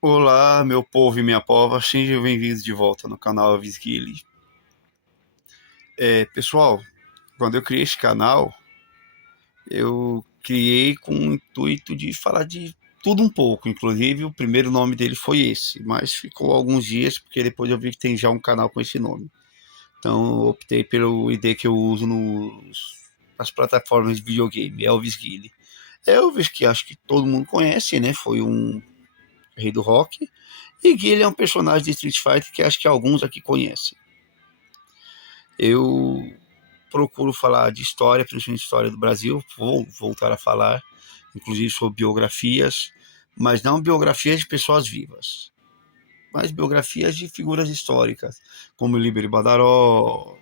Olá, meu povo e minha pova, sejam bem-vindos de volta no canal Alves Guile. Pessoal, quando eu criei esse canal, eu criei com o intuito de falar de tudo um pouco, inclusive o primeiro nome dele foi esse, mas ficou alguns dias porque depois eu vi que tem já um canal com esse nome. Então eu optei pelo ID que eu uso nas plataformas de videogame, Elvis Guile. Elvis, que acho que todo mundo conhece, né? Foi um rei do rock. E Guile é um personagem de Street Fighter que acho que alguns aqui conhecem. Eu procuro falar de história, principalmente história do Brasil, vou voltar a falar, inclusive sobre biografias, mas não biografias de pessoas vivas, mas biografias de figuras históricas, como Líbero Badaró,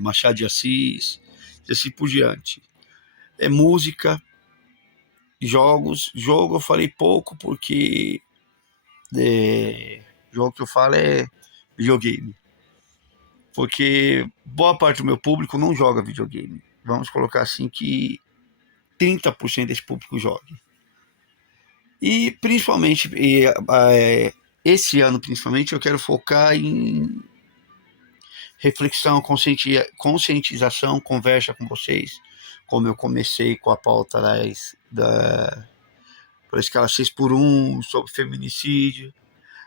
Machado de Assis, e assim por diante. Música, jogos. Jogo eu falei pouco porque jogo que eu falo é videogame. Porque boa parte do meu público não joga videogame. Vamos colocar assim que 30% desse público joga. E principalmente, esse ano principalmente, eu quero focar em reflexão, conscientização, conversa com vocês, como eu comecei com a pauta da escala 6 por 1 sobre feminicídio.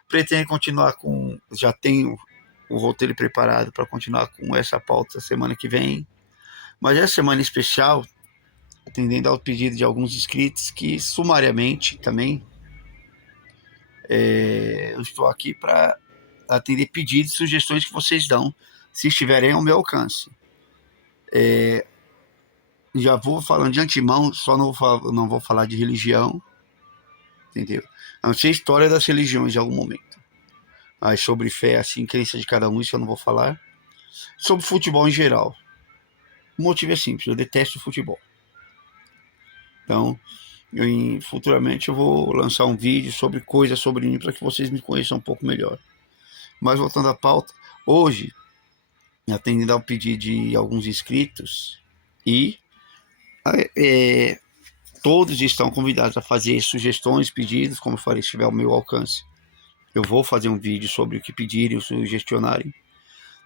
Pretendo continuar com, já tenho o roteiro preparado para continuar com essa pauta semana que vem. Mas essa semana especial, atendendo ao pedido de alguns inscritos, que sumariamente também eu estou aqui para atender pedidos e sugestões que vocês dão, se estiverem ao meu alcance. Já vou falando de antemão, só não vou falar de religião, entendeu? A não ser a história das religiões em algum momento. Mas sobre fé, assim, crença de cada um, isso eu não vou falar. Sobre futebol em geral. O motivo é simples, eu detesto futebol. Então, futuramente eu vou lançar um vídeo sobre coisas sobre mim para que vocês me conheçam um pouco melhor. Mas voltando à pauta, hoje, atendendo ao pedido de alguns inscritos, e é, todos estão convidados a fazer sugestões, pedidos, como eu falei, se estiver ao meu alcance. Eu vou fazer um vídeo sobre o que pedirem ou sugestionarem.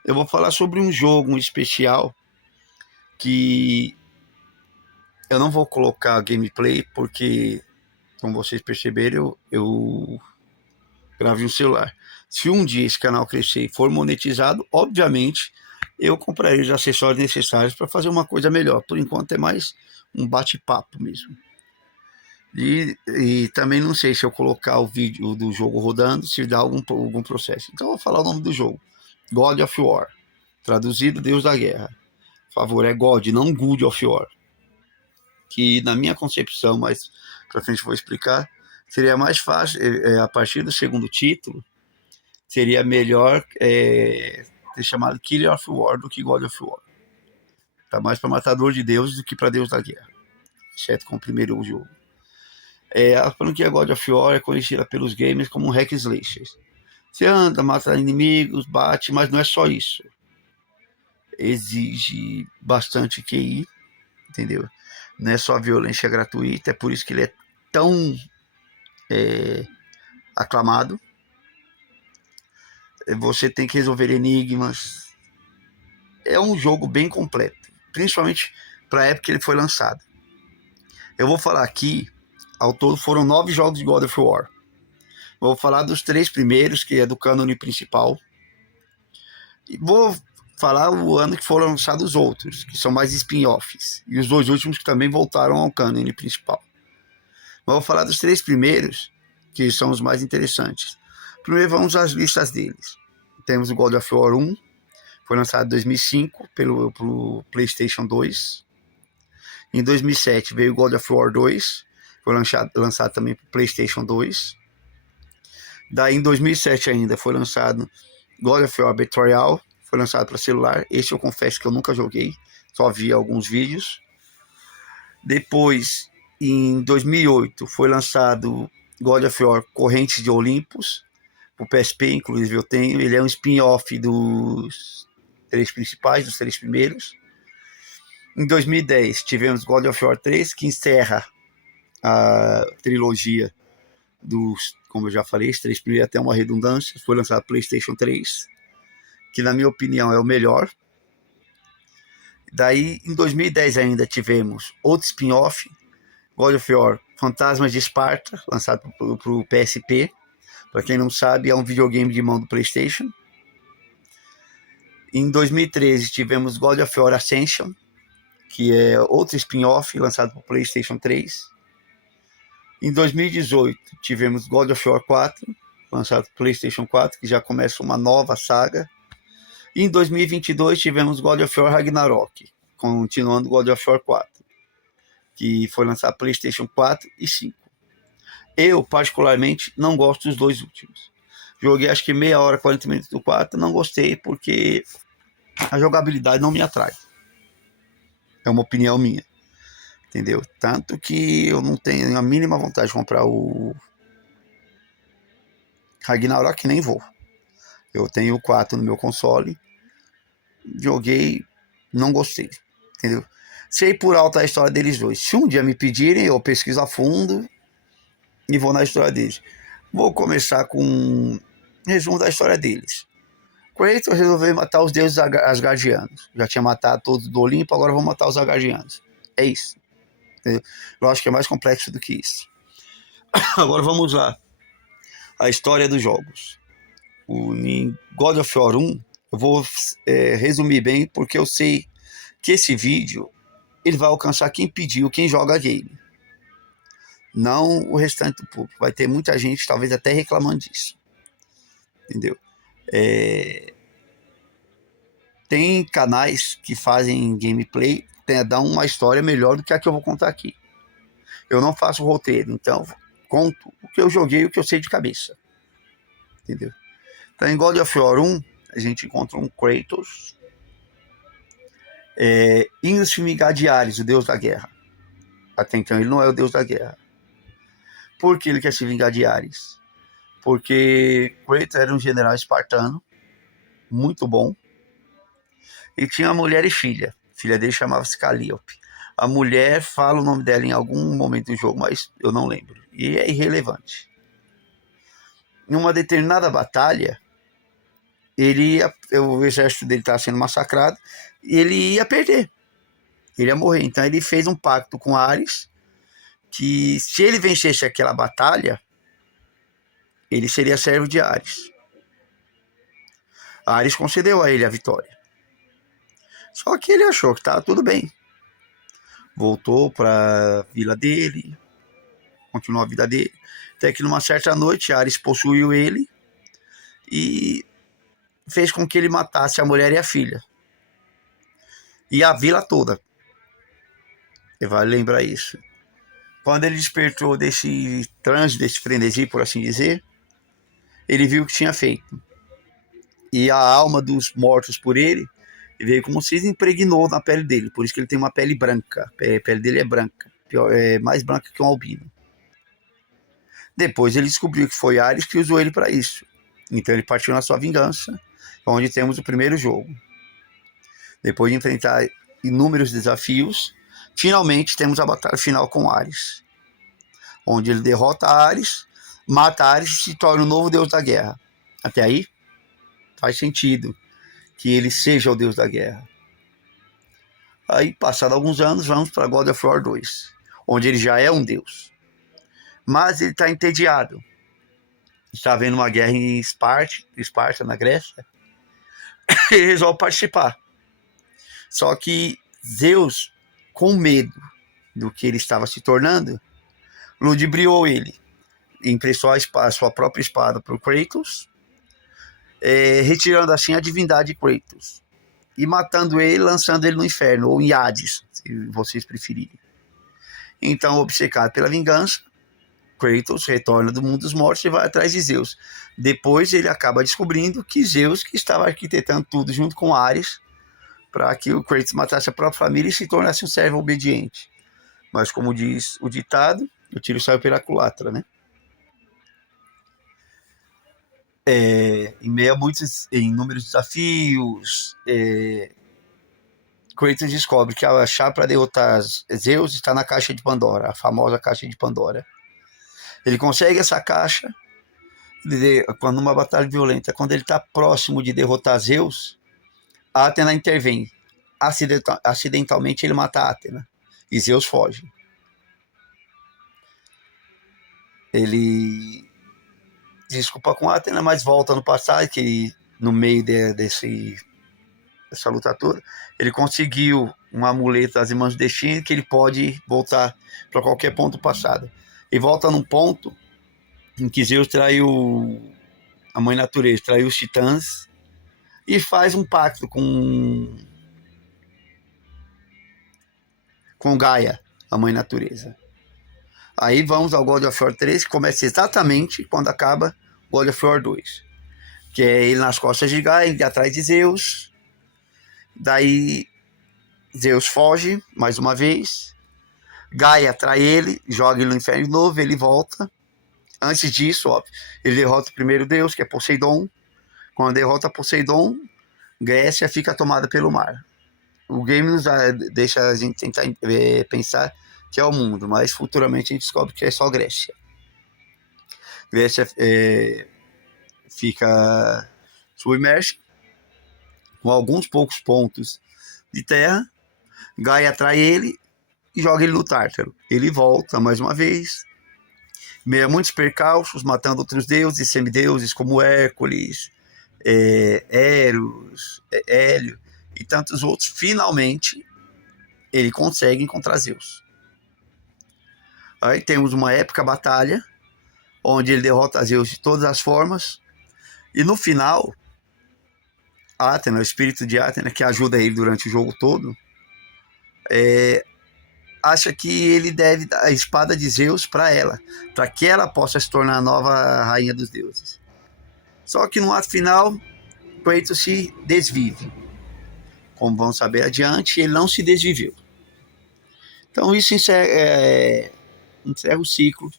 Eu vou falar sobre um jogo um especial que eu não vou colocar gameplay porque, como vocês perceberam, eu gravei um celular. Se um dia esse canal crescer e for monetizado, obviamente eu comprarei os acessórios necessários para fazer uma coisa melhor. Por enquanto é mais um bate-papo mesmo. E também não sei se eu colocar o vídeo do jogo rodando, se dá algum processo. Então eu vou falar o nome do jogo: God of War. Traduzido, Deus da Guerra. Por favor, é God, não Good of War. Que na minha concepção, mas para frente eu vou explicar, seria mais fácil, a partir do segundo título, seria melhor ter chamado Killer of War do que God of War. Tá mais para matador de Deus do que para Deus da Guerra, exceto com o primeiro jogo. A franquia God of War é conhecida pelos gamers como um hack and slash. Você anda, mata inimigos, bate, mas não é só isso. Exige bastante QI, entendeu? Não é só violência gratuita, é por isso que ele é tão aclamado. Você tem que resolver enigmas. É um jogo bem completo, principalmente para a época que ele foi lançado. Eu vou falar aqui, ao todo foram 9 jogos de God of War. Vou falar dos 3 primeiros, que é do cânone principal. E vou falar o ano que foram lançados os outros, que são mais spin-offs. E os 2 últimos que também voltaram ao cânone principal. Mas vou falar dos 3 primeiros, que são os mais interessantes. Primeiro vamos às listas deles. Temos o God of War 1, foi lançado em 2005 pelo PlayStation 2. Em 2007 veio o God of War 2, foi lançado também para PlayStation 2. Daí em 2007 ainda foi lançado God of War Betrayal, foi lançado para celular. Esse eu confesso que eu nunca joguei, só vi alguns vídeos. Depois, em 2008, foi lançado God of War Correntes de Olympus, o PSP, inclusive eu tenho. Ele é um spin-off dos 3 principais, dos 3 primeiros. Em 2010 tivemos God of War 3, que encerra a trilogia como eu já falei, os 3 primeiros, até uma redundância, foi lançado PlayStation 3, que na minha opinião é o melhor. Daí, em 2010 ainda tivemos outro spin-off, God of War Fantasmas de Esparta, lançado para o PSP. Para quem não sabe, é um videogame de mão do PlayStation. Em 2013 tivemos God of War Ascension, que é outro spin-off lançado para o PlayStation 3. Em 2018 tivemos God of War 4, lançado para o PlayStation 4, que já começa uma nova saga. E em 2022 tivemos God of War Ragnarok, continuando God of War 4, que foi lançado para PlayStation 4 e 5. Eu, particularmente, não gosto dos 2 últimos. Joguei acho que meia hora, 40 minutos do 4, não gostei porque a jogabilidade não me atrai. É uma opinião minha, entendeu? Tanto que eu não tenho a mínima vontade de comprar o Ragnarok, nem vou. Eu tenho o 4 no meu console, joguei, não gostei, entendeu? Sei por alto a história deles dois. Se um dia me pedirem, eu pesquiso a fundo e vou na história deles. Vou começar com um resumo da história deles. Kratos resolveu matar os deuses asgardianos. Já tinha matado todos do Olimpo, agora vou matar os asgardianos. É isso. Entendeu? Eu acho que é mais complexo do que isso. Agora vamos lá. A história dos jogos. Em God of War 1, eu vou resumir bem, porque eu sei que esse vídeo ele vai alcançar quem pediu, quem joga game. Não o restante do público. Vai ter muita gente, talvez até reclamando disso. Entendeu? Tem canais que fazem gameplay, dão uma história melhor do que a que eu vou contar aqui. Eu não faço roteiro, então conto o que eu joguei, o que eu sei de cabeça. Entendeu? Então em God of War 1, a gente encontra um Kratos indo se vingar de Ares, o deus da guerra. Até então ele não é o deus da guerra. Por que ele quer se vingar de Ares? Porque Kratos era um general espartano, muito bom, e tinha uma mulher e filha. A filha dele chamava-se Calliope. A mulher, fala o nome dela em algum momento do jogo, mas eu não lembro. E é irrelevante. Em uma determinada batalha, o exército dele estava sendo massacrado e ele ia perder. Ele ia morrer. Então ele fez um pacto com Ares que se ele vencesse aquela batalha, ele seria servo de Ares. Ares concedeu a ele a vitória. Só que ele achou que estava tudo bem. Voltou para a vila dele, continuou a vida dele. Até que numa certa noite, Ares possuiu ele e fez com que ele matasse a mulher e a filha. E a vila toda. Você vai lembrar isso. Quando ele despertou desse transe, desse frenesi, por assim dizer, ele viu o que tinha feito. E a alma dos mortos por ele veio como se impregnou na pele dele. Por isso que ele tem uma pele branca. A pele dele é branca. É mais branca que um albino. Depois ele descobriu que foi Ares que usou ele para isso. Então ele partiu na sua vingança, onde temos o primeiro jogo. Depois de enfrentar inúmeros desafios, finalmente temos a batalha final com Ares, onde ele derrota Ares, mata Ares e se torna o novo deus da guerra. Até aí faz sentido que ele seja o deus da guerra. Aí, passados alguns anos, vamos para God of War 2, onde ele já é um deus. Mas ele está entediado. Está havendo uma guerra em Esparta, na Grécia. Ele resolve participar. Só que Zeus, com medo do que ele estava se tornando, ludibriou ele. Emprestou a sua própria espada para o Kratos, retirando assim a divindade de Kratos. E matando ele, lançando ele no inferno, ou em Hades, se vocês preferirem. Então, obcecado pela vingança, Kratos retorna do mundo dos mortos e vai atrás de Zeus. Depois ele acaba descobrindo que Zeus que estava arquitetando tudo junto com Ares para que o Kratos matasse a própria família e se tornasse um servo obediente. Mas como diz o ditado, o tiro saiu pela culatra, né? Em meio a inúmeros desafios, Kratos descobre que a chave para derrotar Zeus está na caixa de Pandora, a famosa caixa de Pandora. Ele consegue essa caixa quando numa batalha violenta, quando ele está próximo de derrotar Zeus, a Atena intervém. Acidentalmente ele mata a Atena e Zeus foge. Ele desculpa com a Atena, mas volta no passado, que no meio dessa luta toda, ele conseguiu um amuleto das Irmãs do Destino, que ele pode voltar para qualquer ponto do passado. E volta num ponto em que Zeus traiu a Mãe Natureza, traiu os titãs e faz um pacto com Gaia, a Mãe Natureza. Aí vamos ao God of War 3, que começa exatamente quando acaba God of War 2. Que é ele nas costas de Gaia, ele atrás de Zeus. Daí Zeus foge mais uma vez. Gaia atrai ele, joga ele no inferno de novo, ele volta. Antes disso, óbvio, ele derrota o primeiro deus, que é Poseidon. Quando derrota Poseidon, Grécia fica tomada pelo mar. O game nos deixa a gente tentar pensar que é o mundo, mas futuramente a gente descobre que é só Grécia. Grécia fica submersa, com alguns poucos pontos de terra. Gaia atrai ele e joga ele no Tártaro. Ele volta mais uma vez, meio a muitos percalços, matando outros deuses, semideuses como Hércules, Eros, Hélio e tantos outros. Finalmente ele consegue encontrar Zeus. Aí temos uma épica batalha onde ele derrota Zeus de todas as formas, e no final Atena, o espírito de Atena, que ajuda ele durante o jogo todo, acha que ele deve dar a espada de Zeus para ela, para que ela possa se tornar a nova rainha dos deuses. Só que no ato final, Kratos se desvive. Como vamos saber adiante, ele não se desviveu. Então isso encerra o ciclo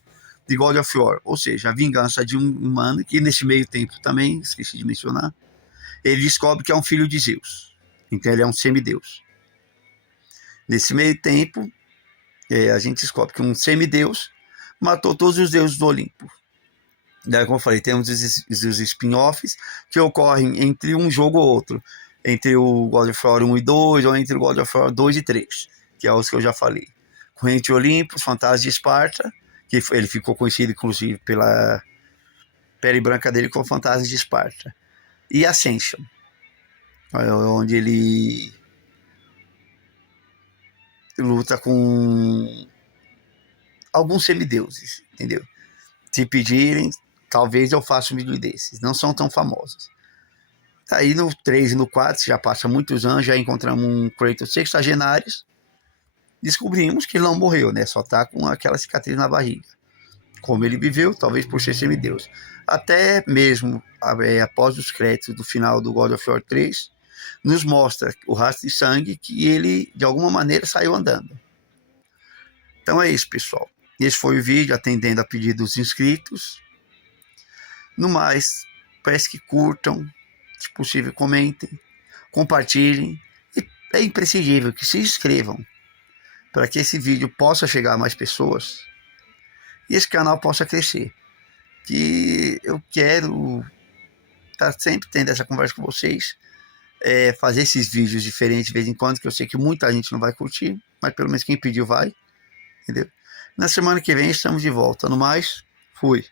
de God of War, ou seja, a vingança de um humano que nesse meio tempo também, esqueci de mencionar, ele descobre que é um filho de Zeus. Então ele é um semideus. Nesse meio tempo, a gente descobre que um semideus matou todos os deuses do Olimpo. Daí, como eu falei, temos os spin-offs que ocorrem entre um jogo ou outro. Entre o God of War 1 e 2, ou entre o God of War 2 e 3, que é os que eu já falei. Corrente Olympus, Fantasma de Esparta, que ele ficou conhecido inclusive pela pele branca dele como Fantasma de Esparta. E Ascension, onde ele luta com alguns semideuses, entendeu? Se pedirem, talvez eu faça um vídeo desses. Não são tão famosos. Aí no 3 e no 4, já passa muitos anos, já encontramos um Kratos sexagenários. Descobrimos que ele não morreu, né? Só tá com aquela cicatriz na barriga. Como ele viveu, talvez por ser semideus. Até mesmo após os créditos do final do God of War 3, nos mostra o rastro de sangue que ele, de alguma maneira, saiu andando. Então é isso, pessoal. Esse foi o vídeo atendendo a pedido dos inscritos. No mais, peço que curtam, se possível comentem, compartilhem. E é imprescindível que se inscrevam para que esse vídeo possa chegar a mais pessoas e esse canal possa crescer. Que eu quero estar sempre tendo essa conversa com vocês, fazer esses vídeos diferentes de vez em quando, que eu sei que muita gente não vai curtir, mas pelo menos quem pediu vai, entendeu? Na semana que vem estamos de volta. No mais, fui.